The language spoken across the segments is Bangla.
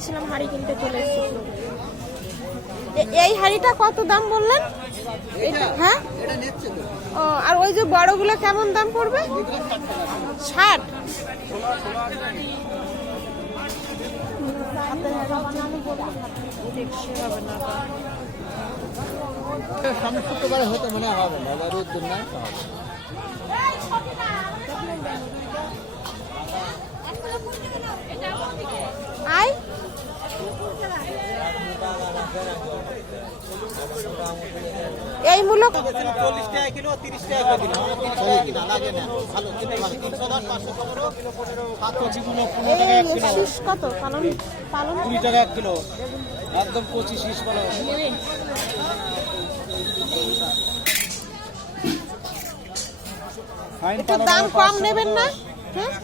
গেছিলাম হাঁড়ি কিনতে, চলে এসেছি। এই হাঁড়িটা কত দাম বললেন? হ্যাঁ, ও আর ওই যে বড়গুলো কেমন দাম পড়বে? 60। সামনে শুক্রবার হয়তো মনে হবে না, রোদ্দুর না হবে। আই এই মূল্য 40 টাকা কিলো, 30 টাকা কিলো, 30 টাকা কিলো লাগে না। ভালো 310 500 কিলো, 15 টাকা কিলো। শীষ কত? পালন 20 টাকা কিলো, একদম কচি শীষ বলা। একটু দাম কম নেবেন না? হ্যাঁ,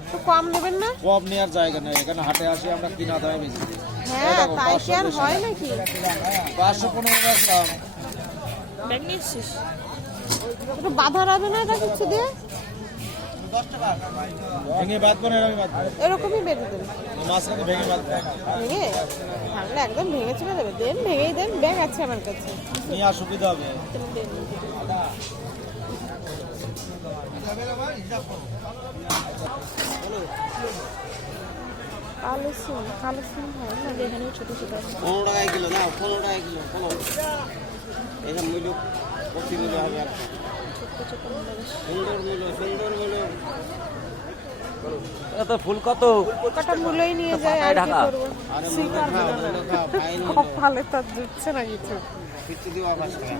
একটু কম নেবেন না? কম নেওয়ার জায়গা নেই, এখানে হাটে আসি আমরা কিনা দামে বেশি দিই। হ্যাঁ, তাই কি আর হয় নাকি? 515 টাকা ব্যাগ নিচ্ছিস? একটু বাধা রাখবে না এটা কিছু দিয়ে? 10 টাকা ভেঙে বাদ করে আমি বাদ এরকমই বেঁধে দেবেন। মাঝখানে ভেঙে বাদ ভেঙে ভাঙলে একদম ভেঙে চলে যাবে। দেন ভেঙেই দেন, ব্যাগ আছে আমার কাছে। নিয়ে আর সুবিধা হবে। কালো সিম হয় না, এখানে ছোট ছোট 15 টাকা কিলো না, 15 টাকা কিলো। এটা মূল্য প্রতি মূল্য হবে একটা সুন্দর মূল্য। এত ফুল কত? কটা মূলই নিয়ে যায় আর কি করবো? কপালে তো জুটছে না কিছু। দিওয়া 5 টাকা।